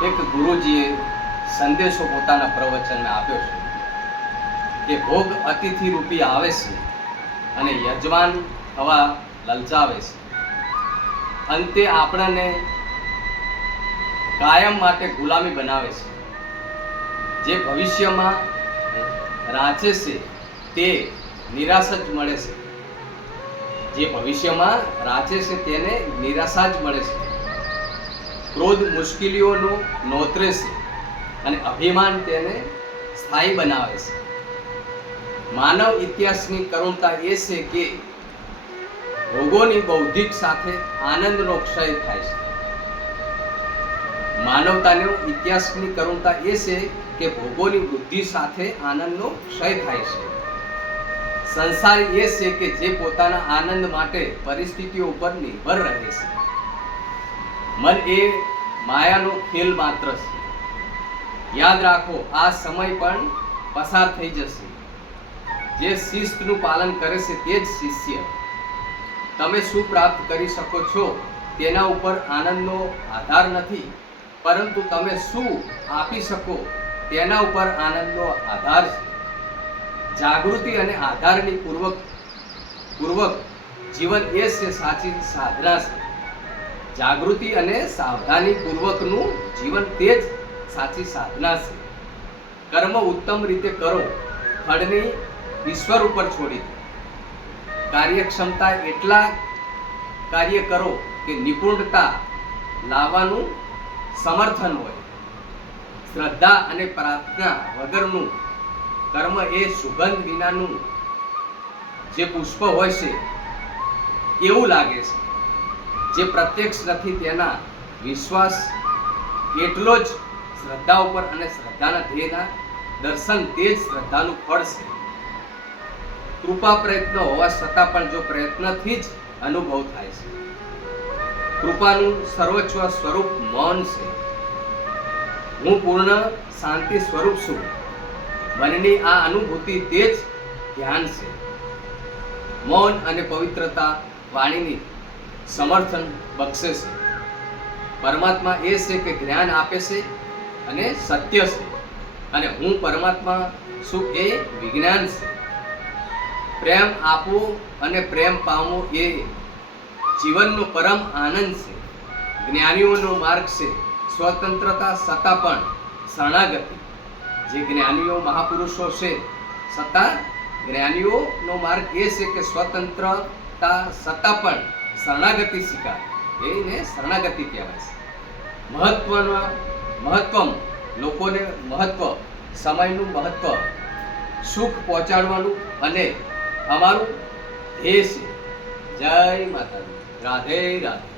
એક ગુરુજીએ સંદેશો પોતાના પ્રવચનમાં આપ્યો છે કે ભોગ અતિથિ રૂપી આવે છે અને યજમાન થવા લલચાવે છે. અંતે આપણને કાયમ માટે ગુલામી બનાવે છે. જે ભવિષ્યમાં રાચે છે તે નિરાશા જ મળે છે. જે ભવિષ્યમાં રાચે છે તેને નિરાશા જ મળે છે. ક્રોધ મુશ્કેલીઓનો નોતરે છે અને અભિમાન તેને સ્થાયી બનાવે છે. માનવ ઇતિહાસની કરુણતા એ છે કે ભોગોની બૌદ્ધિક સાથે આનંદનો ક્ષય થાય છે. માનવતાનો ઇતિહાસની કરુણતા એ છે કે ભોગોની વૃદ્ધિ સાથે આનંદનો ક્ષય થાય છે. સંસાર એ છે કે જે પોતાના આનંદ માટે પરિસ્થિતિઓ ઉપર નિર્ભર રહે છે. મન એ માયાનો ખેલ માત્ર છે. યાદ રાખો, આ સમય પણ પસાર થઈ જશે. જે શિસ્તનું પાલન કરે છે તે જ શિષ્ય. તમે શું પ્રાપ્ત કરી શકો છો તેના ઉપર આનંદનો આધાર નથી, પરંતુ તમે શું આપી શકો તેના ઉપર આનંદનો આધાર છે. જાગૃતિ અને આધારની પૂર્વક જીવન એ છે સાચી સાધના છે. જાગૃતિ અને સાવધાની પૂર્વકનું જીવન તે જ સાચી સાધના છે. કર્મ ઉત્તમ રીતે કરો, ફળની ઈશ્વર ઉપર છોડી દો. કાર્યક્ષમતા એટલા કાર્ય કરો કે નિપુણતા લાવવાનું સમર્થન હોય. શ્રદ્ધા અને પ્રાર્થના વગરનું કર્મ એ સુગંધ વિનાનું જે પુષ્પ હોય છે એવું લાગે છે. જે પ્રત્યક્ષ નથી તેના વિશ્વાસ એટલો જ શ્રદ્ધા ઉપર અને શ્રદ્ધાના ધ્યેયના દર્શન તે જ શ્રદ્ધાનું ફળ છે. કૃપા પ્રયત્ન હોવા છતાં પણ જો પ્રયત્નથી જ અનુભવ થાય છે. કૃપાનું સર્વોચ્ચ સ્વરૂપ મૌન છે. હું પૂર્ણ શાંતિ સ્વરૂપ છું. મનની આ અનુભૂતિ તે જ ધ્યાન છે. મૌન અને પવિત્રતા વાણીની સમર્થન બક્ષે છે. પરમાત્મા એ છે કે જ્ઞાન આપે છે અને સત્ય છે, અને હું પરમાત્મા છું એ વિજ્ઞાન છે. પ્રેમ આપવો અને પ્રેમ પામવો એ જીવનનો પરમ આનંદ છે. જ્ઞાનીઓનો માર્ગ છે સ્વતંત્રતા છતાં પણ શરણાગતિ. જે જ્ઞાનીઓ મહાપુરુષો છે છતાં જ્ઞાનીઓનો માર્ગ એ છે કે સ્વતંત્રતા છતાં પણ શરણાગતિ સ્વીકાર. એને શરણાગતિ કહેવાય છે. મહત્વ લોકોને મહત્વ, સમયનું મહત્વ, સુખ પહોંચાડવાનું અને અમારું ધ્યેય છે. જય માતાજી. રાધે રાધે.